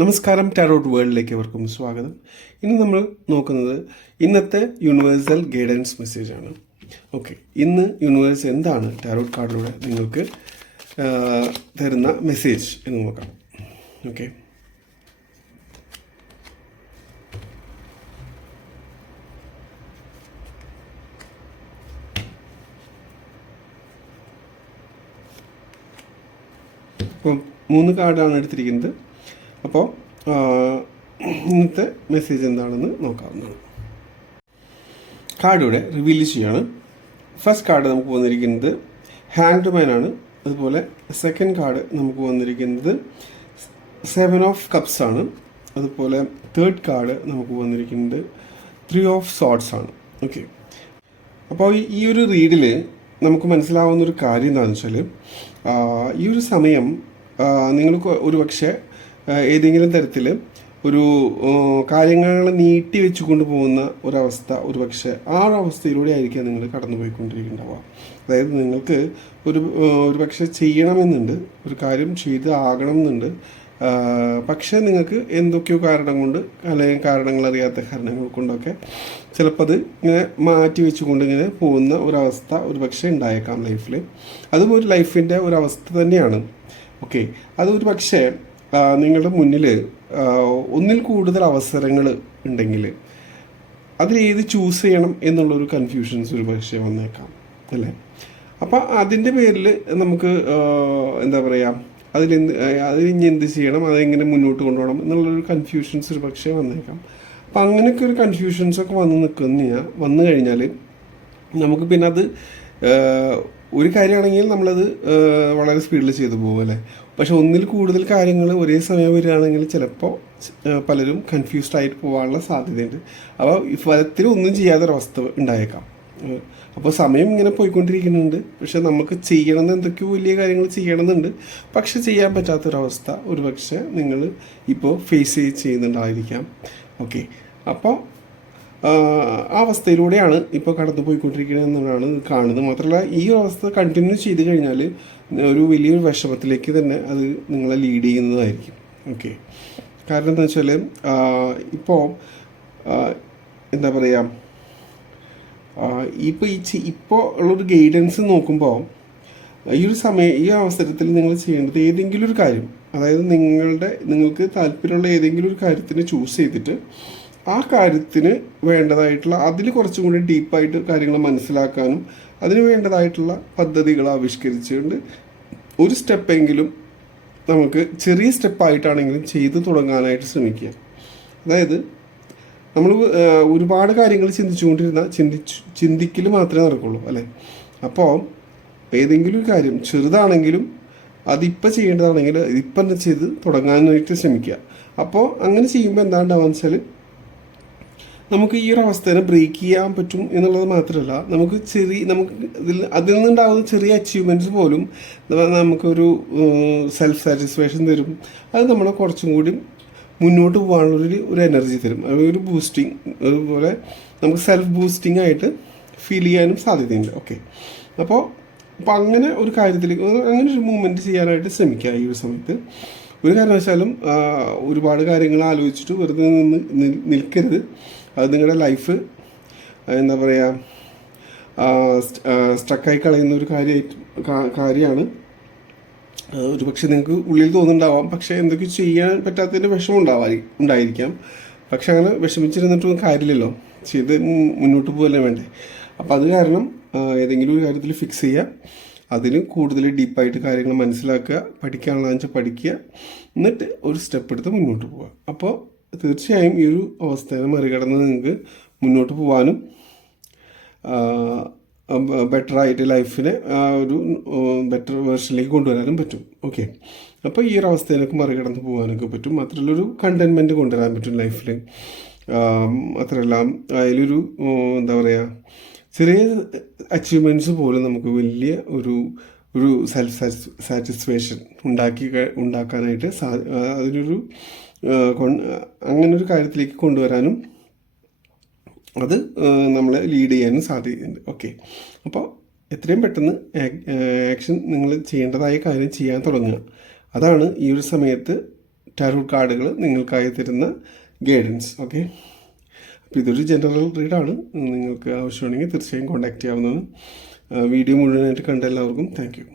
നമസ്കാരം, ടാരോട്ട് വേൾഡിലേക്ക് അവർക്കും സ്വാഗതം. ഇന്ന് നമ്മൾ നോക്കുന്നത് ഇന്നത്തെ യൂണിവേഴ്സൽ ഗൈഡൻസ് മെസ്സേജാണ്. ഓക്കെ, ഇന്ന് യൂണിവേഴ്സ് എന്താണ് ടാരോട്ട് കാർഡിലൂടെ നിങ്ങൾക്ക് തരുന്ന മെസ്സേജ് എന്ന് നോക്കാം. ഓക്കെ, അപ്പം 3 കാർഡാണ് എടുത്തിരിക്കുന്നത്. അപ്പോൾ ഇന്നത്തെ മെസ്സേജ് എന്താണെന്ന് നോക്കാവുന്നതാണ്. കാർഡ് ഇവിടെ റിവീൽ ചെയ്യാണ്. ഫസ്റ്റ് കാർഡ് നമുക്ക് വന്നിരിക്കുന്നത് ഹാങ്ഡ് മാൻ ആണ്. അതുപോലെ സെക്കൻഡ് കാർഡ് നമുക്ക് വന്നിരിക്കുന്നത് 7 ഓഫ് കപ്സ് ആണ്. അതുപോലെ തേർഡ് കാർഡ് നമുക്ക് വന്നിരിക്കുന്നത് 3 ഓഫ് സോർഡ്സ് ആണ്. ഓക്കെ, അപ്പോൾ ഈ ഒരു റീഡിൽ നമുക്ക് മനസ്സിലാവുന്നൊരു കാര്യം എന്താണെന്ന് വെച്ചാൽ, ഈ ഒരു സമയം നിങ്ങൾക്ക് ഒരുപക്ഷെ ഏതെങ്കിലും തരത്തിൽ ഒരു കാര്യങ്ങൾ നീട്ടി വെച്ച് കൊണ്ടുപോകുന്ന ഒരവസ്ഥ, ഒരുപക്ഷെ ആ ഒരു അവസ്ഥയിലൂടെ ആയിരിക്കാം നിങ്ങൾ കടന്നു പോയിക്കൊണ്ടിരിക്കുന്നുണ്ടാവുക. അതായത് നിങ്ങൾക്ക് ഒരുപക്ഷെ ചെയ്യണമെന്നുണ്ട്, ഒരു കാര്യം ചെയ്ത് ആകണം എന്നുണ്ട്. പക്ഷേ നിങ്ങൾക്ക് എന്തൊക്കെയോ കാരണം കൊണ്ട്, അല്ലെങ്കിൽ കാരണങ്ങളറിയാത്ത കാരണങ്ങൾ കൊണ്ടൊക്കെ ചിലപ്പോൾ അത് ഇങ്ങനെ മാറ്റി വെച്ചുകൊണ്ട് ഇങ്ങനെ പോകുന്ന ഒരവസ്ഥ ഒരുപക്ഷെ ഉണ്ടായേക്കാം ലൈഫിൽ. അതും ഒരു ലൈഫിൻ്റെ ഒരവസ്ഥ തന്നെയാണ്. ഓക്കെ, അതൊരു പക്ഷേ നിങ്ങളുടെ മുന്നിൽ ഒന്നിൽ കൂടുതൽ അവസരങ്ങൾ ഉണ്ടെങ്കിൽ അതിലേത് ചൂസ് ചെയ്യണം എന്നുള്ളൊരു കൺഫ്യൂഷൻസ് ഒരു പക്ഷേ വന്നേക്കാം, അല്ലേ? അപ്പം അതിൻ്റെ പേരിൽ നമുക്ക് എന്താ പറയുക, അതിന് എന്ത് ചെയ്യണം, അതെങ്ങനെ മുന്നോട്ട് കൊണ്ടുപോകണം എന്നുള്ളൊരു കൺഫ്യൂഷൻസ് ഒരു പക്ഷേ വന്നേക്കാം. അപ്പം അങ്ങനെയൊക്കെ ഒരു കൺഫ്യൂഷൻസൊക്കെ വന്നു കഴിഞ്ഞാൽ നമുക്ക് പിന്നെ അത് ഒരു കാര്യമാണെങ്കിൽ നമ്മളത് വളരെ സ്പീഡിൽ ചെയ്തു പോകും, അല്ലേ? പക്ഷെ ഒന്നിൽ കൂടുതൽ കാര്യങ്ങൾ ഒരേ സമയം വരികയാണെങ്കിൽ ചിലപ്പോൾ പലരും കൺഫ്യൂസ്ഡ് ആയിട്ട് പോകാനുള്ള സാധ്യതയുണ്ട്. അപ്പോൾ ഫലത്തിൽ ഒന്നും ചെയ്യാത്തൊരവസ്ഥ ഉണ്ടായേക്കാം. അപ്പോൾ സമയം ഇങ്ങനെ പോയിക്കൊണ്ടിരിക്കുന്നുണ്ട്, പക്ഷെ നമുക്ക് ചെയ്യണമെന്ന് എന്തൊക്കെയോ വലിയ കാര്യങ്ങൾ ചെയ്യണമെന്നുണ്ട്, പക്ഷെ ചെയ്യാൻ പറ്റാത്തൊരവസ്ഥ ഒരുപക്ഷെ നിങ്ങൾ ഇപ്പോൾ ഫേസ് ചെയ്യുന്നുണ്ടായിരിക്കാം. ഓക്കെ, അപ്പോൾ ആ അവസ്ഥയിലൂടെയാണ് ഇപ്പോൾ കടന്നു പോയിക്കൊണ്ടിരിക്കുന്നത് എന്നാണ് കാണുന്നത്. മാത്രമല്ല, ഈ അവസ്ഥ കണ്ടിന്യൂ ചെയ്ത് കഴിഞ്ഞാൽ ഒരു വലിയൊരു വിഷമത്തിലേക്ക് തന്നെ അത് നിങ്ങളെ ലീഡ് ചെയ്യുന്നതായിരിക്കും. ഓക്കെ, കാരണം എന്താ വെച്ചാൽ ഇപ്പോൾ എന്താ പറയുക, ഇപ്പോൾ ഉള്ളൊരു ഗൈഡൻസ് നോക്കുമ്പോൾ ഈ അവസരത്തിൽ നിങ്ങൾ ചെയ്യേണ്ടത് ഏതെങ്കിലും ഒരു കാര്യം, അതായത് നിങ്ങൾക്ക് താല്പര്യമുള്ള ഏതെങ്കിലും ഒരു കാര്യത്തിന് ചൂസ് ചെയ്തിട്ട് ആ കാര്യത്തിന് വേണ്ടതായിട്ടുള്ള, അതിൽ കുറച്ചും കൂടി ഡീപ്പായിട്ട് കാര്യങ്ങൾ മനസ്സിലാക്കാനും അതിന് വേണ്ടതായിട്ടുള്ള പദ്ധതികൾ ആവിഷ്കരിച്ചുകൊണ്ട് ഒരു സ്റ്റെപ്പെങ്കിലും നമുക്ക് ചെറിയ സ്റ്റെപ്പായിട്ടാണെങ്കിലും ചെയ്ത് തുടങ്ങാനായിട്ട് ശ്രമിക്കുക. അതായത് നമ്മൾ ഒരുപാട് കാര്യങ്ങൾ ചിന്തിക്കൽ മാത്രമേ നടക്കുള്ളൂ, അല്ലേ? അപ്പോൾ ഏതെങ്കിലും ഒരു കാര്യം ചെറുതാണെങ്കിലും അതിപ്പോൾ ചെയ്യേണ്ടതാണെങ്കിൽ ഇപ്പം ചെയ്ത് തുടങ്ങാനായിട്ട് ശ്രമിക്കുക. അപ്പോൾ അങ്ങനെ ചെയ്യുമ്പോൾ എന്താണ്ടാവുക വെച്ചാൽ നമുക്ക് ഈ ഒരു അവസ്ഥയെ ബ്രേക്ക് ചെയ്യാൻ പറ്റും എന്നുള്ളത് മാത്രമല്ല, നമുക്ക് അതിൽ നിന്നുണ്ടാകുന്ന ചെറിയ അച്ചീവ്മെൻറ്റ്സ് പോലും നമുക്കൊരു സെൽഫ് സാറ്റിസ്ഫാക്ഷൻ തരും. അത് നമ്മളെ കുറച്ചും കൂടി മുന്നോട്ട് പോകാനുള്ളൊരു എനർജി തരും, ഒരു ബൂസ്റ്റിംഗ്, അതുപോലെ നമുക്ക് സെൽഫ് ബൂസ്റ്റിംഗ് ആയിട്ട് ഫീൽ ചെയ്യാനും സാധ്യതയുണ്ട്. ഓക്കെ, അപ്പോൾ അങ്ങനെ ഒരു കാര്യത്തിലേക്ക്, അങ്ങനെ ഒരു മൂവ്മെൻറ്റ് ചെയ്യാനായിട്ട് ശ്രമിക്കുക. ഈ ഒരു സമയത്ത് ഒരു കാരണവശാലും ഒരുപാട് കാര്യങ്ങൾ ആലോചിച്ചിട്ട് വെറുതെ നിൽക്കരുത്. അത് നിങ്ങളുടെ ലൈഫ് എന്താ പറയുക, സ്റ്റക്കായി കളയുന്ന ഒരു കാര്യമാണ്. ഒരുപക്ഷെ നിങ്ങൾക്ക് ഉള്ളിൽ തോന്നുന്നുണ്ടാവാം, പക്ഷേ എന്തൊക്കെ ചെയ്യാൻ പറ്റാത്തതിൻ്റെ വിഷമം ഉണ്ടായിരിക്കാം. പക്ഷെ അങ്ങനെ വിഷമിച്ചിരുന്നിട്ടൊന്നും കാര്യമില്ലല്ലോ, ചെയ്ത് മുന്നോട്ട് പോകല്ലേ വേണ്ടേ? അപ്പം അത് കാരണം ഏതെങ്കിലും ഒരു കാര്യത്തിൽ ഫിക്സ് ചെയ്യുക, അതിന് കൂടുതൽ ഡീപ്പായിട്ട് കാര്യങ്ങൾ മനസ്സിലാക്കുക, പഠിക്കാനുള്ള വെച്ചാൽ പഠിക്കുക, എന്നിട്ട് ഒരു സ്റ്റെപ്പ് എടുത്ത് മുന്നോട്ട് പോവുക. അപ്പോൾ തീർച്ചയായും ഈ ഒരു അവസ്ഥയെ മറികടന്ന് നിങ്ങൾക്ക് മുന്നോട്ട് പോകാനും ബെറ്ററായിട്ട് ലൈഫിനെ ഒരു ബെറ്റർ വേർഷനിലേക്ക് കൊണ്ടുവരാനും പറ്റും. ഓക്കെ, അപ്പോൾ ഈ ഒരു അവസ്ഥയിലേക്ക് മറികടന്ന് പോകാനൊക്കെ പറ്റും. മാത്രമല്ല, ഒരു കണ്ടെയ്ൻമെൻറ്റ് കൊണ്ടുവരാൻ പറ്റും ലൈഫിൽ. മാത്രമല്ല, അതിലൊരു എന്താ പറയുക, ചെറിയ അച്ചീവ്മെൻറ്റ്സ് പോലും നമുക്ക് വലിയ ഒരു സെൽഫ് സാറ്റിസ്ഫാക്ഷൻ ഉണ്ടാക്കാനായിട്ട് അതിനൊരു അങ്ങനൊരു കാര്യത്തിലേക്ക് കൊണ്ടുവരാനും അത് നമ്മളെ ലീഡ് ചെയ്യാനും സാധ്യതയുണ്ട്. ഓക്കെ, അപ്പോൾ എത്രയും പെട്ടെന്ന് ആക്ഷൻ നിങ്ങൾ ചെയ്യേണ്ടതായ കാര്യം ചെയ്യാൻ തുടങ്ങുക. അതാണ് ഈ ഒരു സമയത്ത് ടാരോ കാർഡുകൾ നിങ്ങൾക്കായി തരുന്ന ഗൈഡൻസ്. ഓക്കെ, അപ്പോൾ ഇതൊരു ജനറൽ റീഡാണ്. നിങ്ങൾക്ക് ആവശ്യമാണെങ്കിൽ തീർച്ചയായും കോൺടാക്റ്റ് ചെയ്യാവുന്നതാണ്. വീഡിയോ മുഴുവനായിട്ട് കണ്ട എല്ലാവർക്കും താങ്ക് യു.